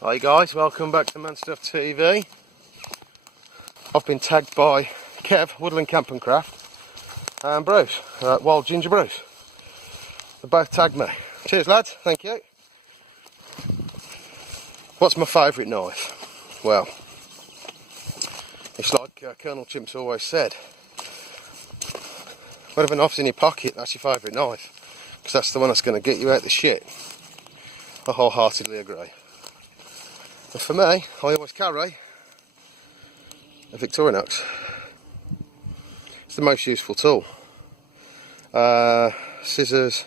Hi guys, welcome back to manstufftv. I've been tagged by Kev, Woodland Camping Craft, and Bruce, Wild Ginger Bruce. They both tagged me. Cheers lads, thank you. What's my favourite knife? Well, it's like Colonel Chimps always said. Whatever knife's in your pocket, that's your favourite knife. Because that's the one that's going to get you out the shit. I wholeheartedly agree. And for me, I always carry a Victorinox. It's the most useful tool. Scissors,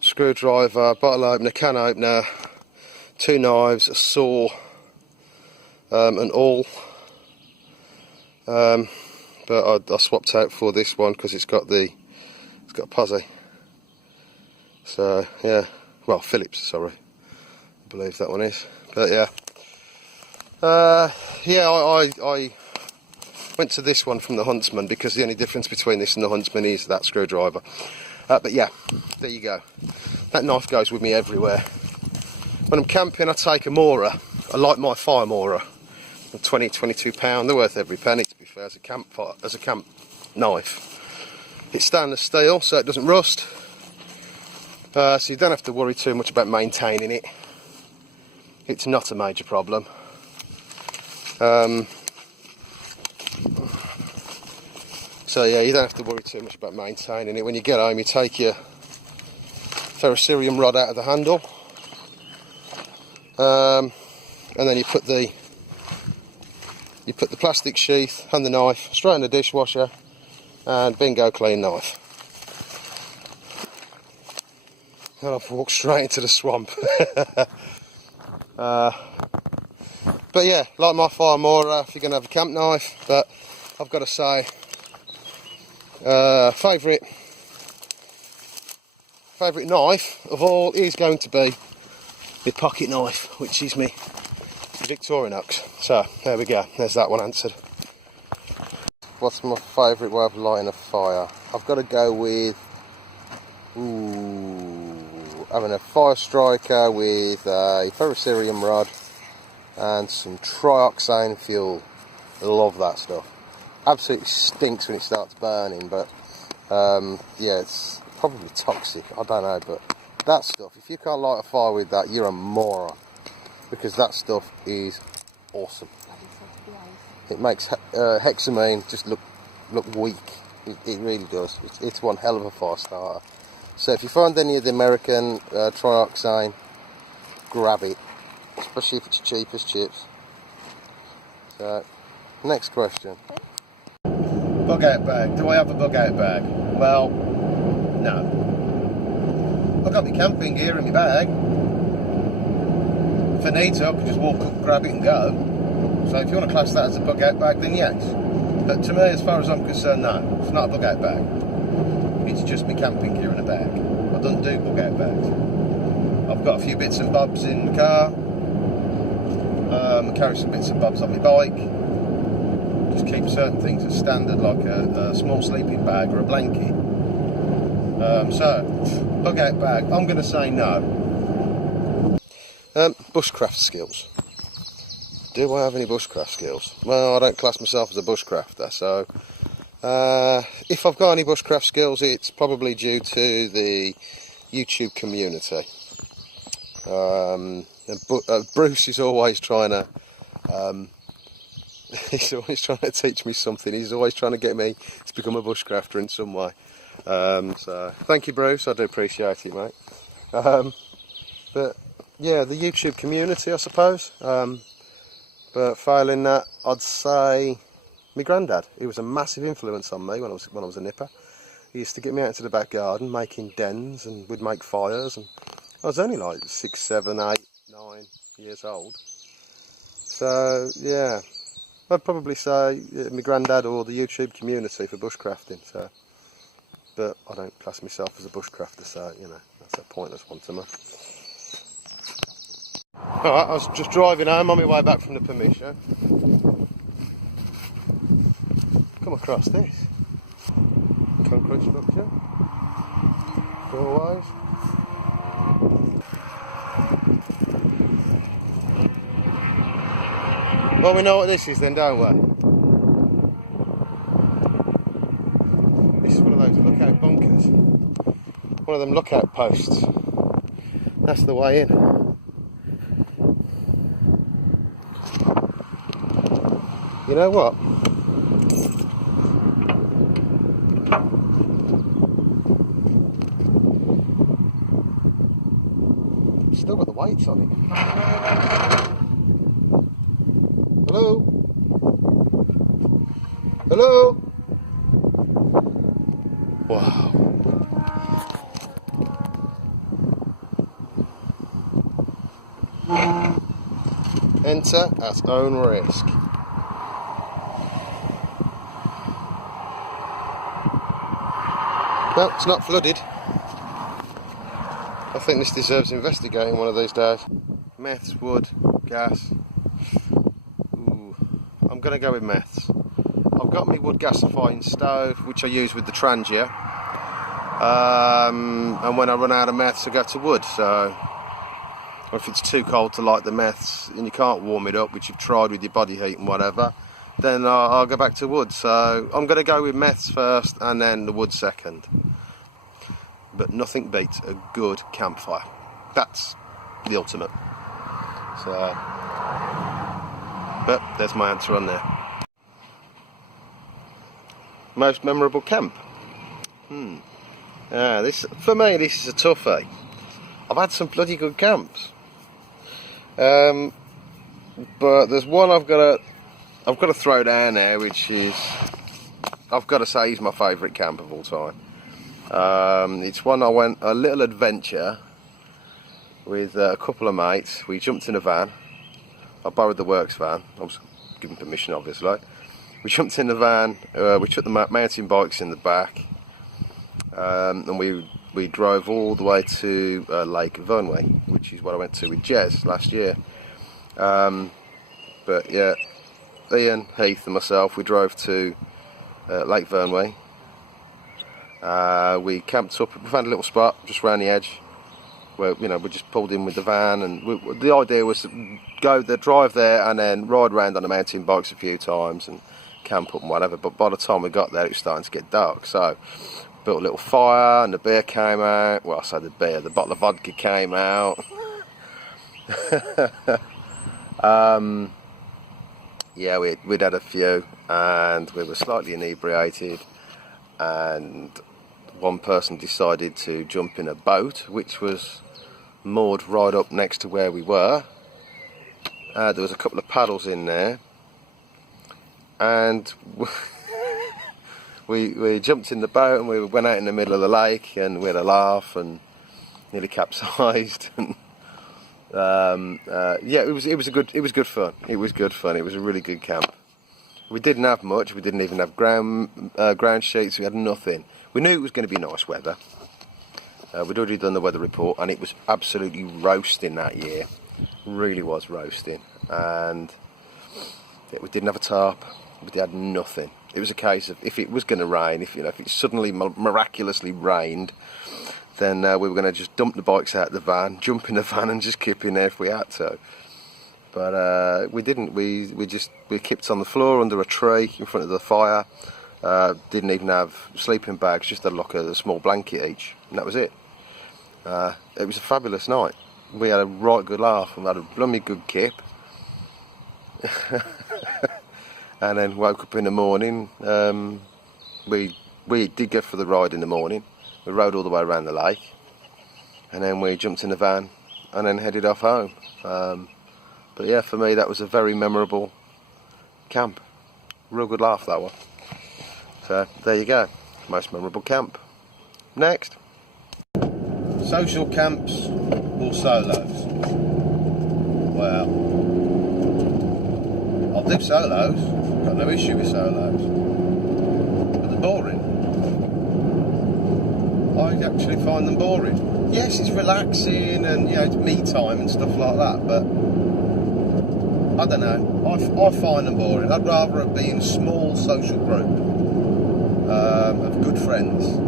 screwdriver, bottle opener, can opener, two knives, a saw, and all. But I swapped out for this one because it's got a posse. So yeah, well, Phillips, sorry, I believe that one is. But yeah. I went to this one from the Huntsman because the only difference between this and the Huntsman is that screwdriver. But yeah, there you go. That knife goes with me everywhere. When I'm camping, I take a Mora. I like my fire Mora. £22. They're worth every penny, to be fair, as a camp knife. It's stainless steel, so it doesn't rust. So you don't have to worry too much about maintaining it. It's not a major problem. So yeah, you don't have to worry too much about maintaining it. When you get home, you take your ferrocerium rod out of the handle, and then you put the plastic sheath and the knife straight in the dishwasher, and bingo, clean knife. And I've walked straight into the swamp. But yeah, like my fire Mora, if you're going to have a camp knife. But I've got to say, favourite knife of all is going to be my pocket knife, which is my Victorinox. So there we go, there's that one answered. What's my favourite way of lighting a fire? I've got to go with having a fire striker with a ferrocerium rod and some trioxane fuel. I love that stuff. Absolutely stinks when it starts burning, but yeah, it's probably toxic, I don't know, but that stuff, if you can't light a fire with that, you're a moron, because that stuff is awesome. It makes hexamine just look weak. It really does. It's one hell of a fire starter. So if you find any of the American trioxane, grab it, especially if it's cheap as chips. So, next question. Bug out bag. Do I have a bug out bag? Well, no. I've got my camping gear in my bag. If I need to, I can just walk up, grab it and go. So if you want to class that as a bug out bag, then yes. But to me, as far as I'm concerned, no. It's not a bug out bag. It's just my camping gear in a bag. I don't do bug out bags. I've got a few bits and bobs in the car. I carry some bits and bobs on my bike. Just keep certain things as standard, like a small sleeping bag or a blanket. So, bug out bag, I'm going to say no. Bushcraft skills. Do I have any bushcraft skills? Well, I don't class myself as a bushcrafter, so if I've got any bushcraft skills, it's probably due to the YouTube community. Bruce is always trying to he's always trying to teach me something. He's always trying to get me to become a bushcrafter in some way. So thank you, Bruce, I do appreciate it, mate. But yeah, the YouTube community, I suppose. But failing that, I'd say my granddad. He was a massive influence on me when I was a nipper. He used to get me out into the back garden making dens, and we'd make fires, and I was only like 6, 7, 8, 9 years old. So yeah, I'd probably say my granddad or the YouTube community for bushcrafting. So, but I don't class myself as a bushcrafter, so you know, that's a pointless one to me. Alright, I was just driving home on my way back from the permission. Come across this concrete structure, doorways. Well, we know what this is then, don't we? This is one of those lookout bunkers. One of them lookout posts. That's the way in. You know what? Still got the weights on it. Hello? Hello? Wow. Enter at own risk. No, it's not flooded. I think this deserves investigating one of these days. Meths, wood, gas. Ooh, I'm going to go with meths. I've got my wood gasifying stove, which I use with the Trangia. And when I run out of meths, I go to wood. So if it's too cold to light the meths and you can't warm it up, which you've tried with your body heat and whatever, then I'll go back to wood. So I'm going to go with meths first and then the wood second. But nothing beats a good campfire. That's the ultimate. So, but there's my answer on there. Most memorable camp. This for me, this is a toughie. I've had some bloody good camps, but there's one I've got to throw down there, which is, I've got to say, is my favourite camp of all time. It's one I went a little adventure with a couple of mates. We jumped in a van. I borrowed the works van. I was given permission, obviously. We jumped in the van. We took the mountain bikes in the back, and we drove all the way to Lake Vernway, which is what I went to with Jez last year. But yeah, Ian, Heath, and myself, we drove to Lake Vernway. We camped up. We found a little spot just round the edge where, you know, we just pulled in with the van, and the idea was to drive there and then ride around on the mountain bikes a few times and camp up and whatever. But by the time we got there, it was starting to get dark, so built a little fire and the beer came out. Well, I say the beer, the bottle of vodka came out. Yeah, we'd had a few and we were slightly inebriated, and one person decided to jump in a boat which was moored right up next to where we were. There was a couple of paddles in there, and we jumped in the boat and we went out in the middle of the lake, and we had a laugh and nearly capsized. And yeah, it was good fun. It was good fun. It was a really good camp. We didn't have much. We didn't even have ground sheets. We had nothing. We knew it was going to be nice weather. We'd already done the weather report, and it was absolutely roasting that year. Really was roasting. And yeah, we didn't have a tarp. We had nothing. It was a case of, if it was going to rain, if it suddenly miraculously rained, then we were going to just dump the bikes out of the van, jump in the van, and just keep in there if we had to. But we didn't. We kept on the floor under a tree in front of the fire. Didn't even have sleeping bags. Just had like a small blanket each, and that was it. It was a fabulous night. We had a right good laugh and had a blooming good kip. And then woke up in the morning. We did go for the ride in the morning. We rode all the way around the lake, and then we jumped in the van and then headed off home. But yeah, for me that was a very memorable camp. Real good laugh, that one. So there you go, most memorable camp. Next. Social camps or solos? Well, I'll do solos. Got no issue with solos. But they're boring. I actually find them boring. Yes, it's relaxing and, you know, it's me time and stuff like that, but I don't know, I find them boring. I'd rather be in a small social group of good friends.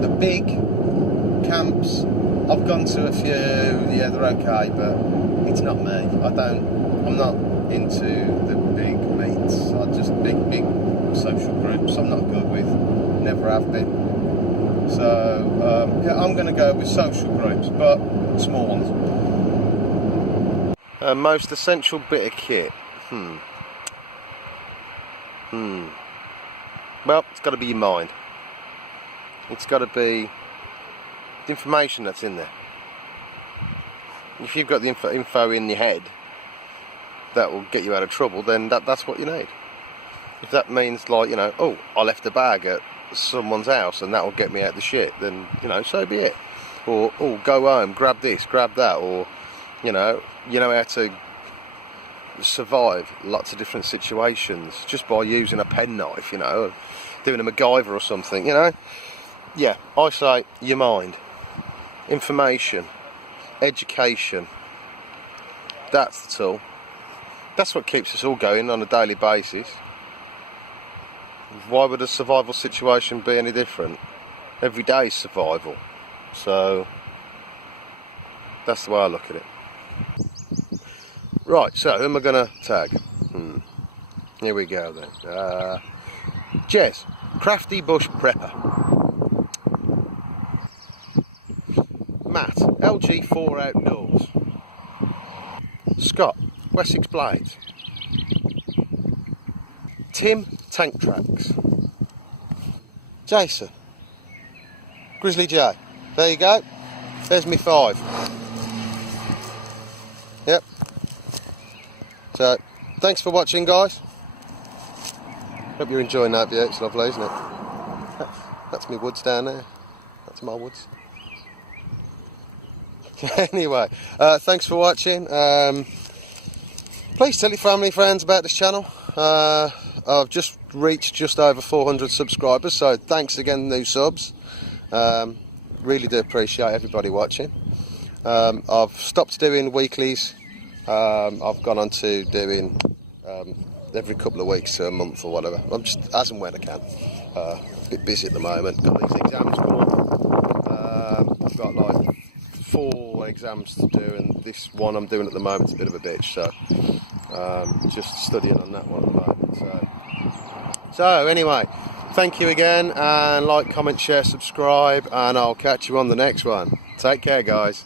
The big camps I've gone to a few, yeah, they're okay, but it's not me. I'm not into the big meets. I just big social groups I'm not good with, never have been. So yeah, I'm going to go with social groups, but small ones. Most essential bit of kit. Well, it's got to be your mind. It's got to be the information that's in there. If you've got the info in your head that will get you out of trouble, then that's what you need. If that means, like, you know, oh, I left a bag at someone's house and that will get me out of the shit, then, you know, so be it. Or, oh, go home, grab this, grab that, or, you know how to survive lots of different situations just by using a penknife, you know, doing a MacGyver or something, you know. Yeah, I say your mind, information, education, that's the tool. That's what keeps us all going on a daily basis. Why would a survival situation be any different? Every day is survival. So that's the way I look at it. Right, so who am I going to tag? Here we go then. Jez, Crafty Bush Prepper. Matt, LG4 Outdoors. Scott, Wessex Blades. Tim, Tank Tracks. Jason, Grizzly J. There you go. There's me 5. Yep. So, thanks for watching, guys. Hope you're enjoying that view. It's lovely, isn't it? That's me woods down there. That's my woods. Anyway, thanks for watching. Please tell your family, friends about this channel. I've just reached just over 400 subscribers, so thanks again, new subs. Really do appreciate everybody watching. I've stopped doing weeklies. I've gone on to doing every couple of weeks to a month or whatever. I'm just as and when I can. A bit busy at the moment. Got these exams coming up. I've got like 4 exams to do, and this one I'm doing at the moment is a bit of a bitch. So just studying on that one at the moment. So anyway, thank you again, and like, comment, share, subscribe, and I'll catch you on the next one. Take care, guys.